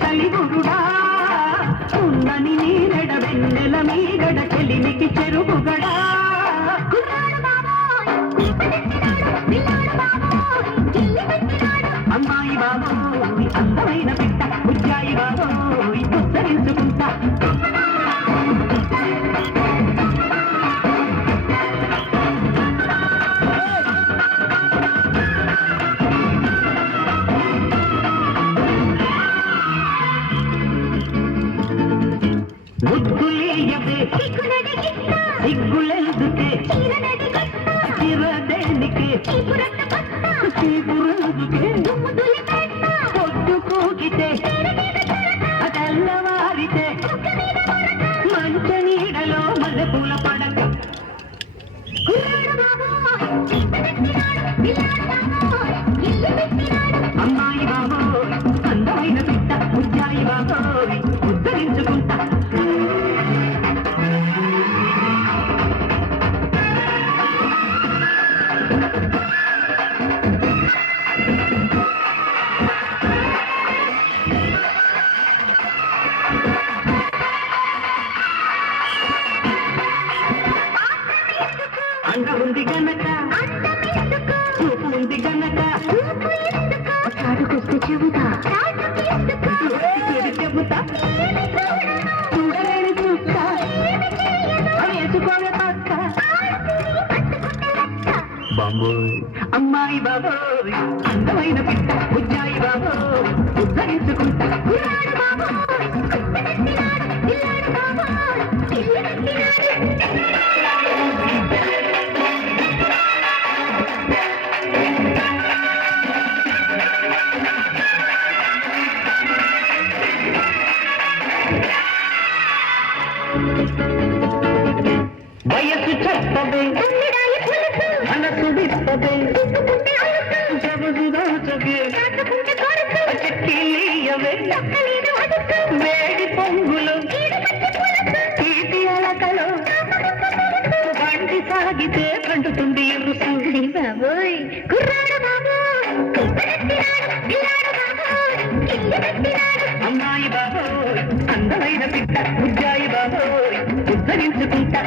కలిగురుడా ఉన్నని నీరెడ వెన్నెల మీగడ చెలిమికి చెరుగుగడా అమ్మాయి బాబోయ్ అందమైన బిడ్డ బుజ్జాయి బాబోయ్ ఉద్ధరించుకుంటా ముద్దులేయవే సిగ్గులెందుకే చిరదేనికే చీపురందుకే పొద్దు కూకితే తెల్లవారితే మంచ నీడలో మల్లెపూల పడక అమ్మాయి బాబోయ్ అందమైన బిడ్డ బుజ్జాయి బాబోయ్ ఉద్ధరించుకుంటా అండ ఉంది గనక చూపు ఉంది గనక చాటుకొస్తే చెబుతా చెబుతా చూడలేని చూస్తా వేసుకోవే పక్క బాబోయ్ అమ్మాయి బాబోయ్ అందమైన బిడ్డ బుజ్జాయి బాబోయ్ ఉద్ధరించుకుంటా వయసు చెప్పవే మనసు విప్పవే జబుదాచవే చెక్కిలీయవే వేడి పొంగులు తీపి అలకలో బండి సాగితే కంటుతుంది ఎరుసు బాబోయ్ అమ్మాయి బాబోయ్ అందమైన బిడ్డ బుజ్జాయి బాబోయ్ ఉద్ధరించుకుంటా.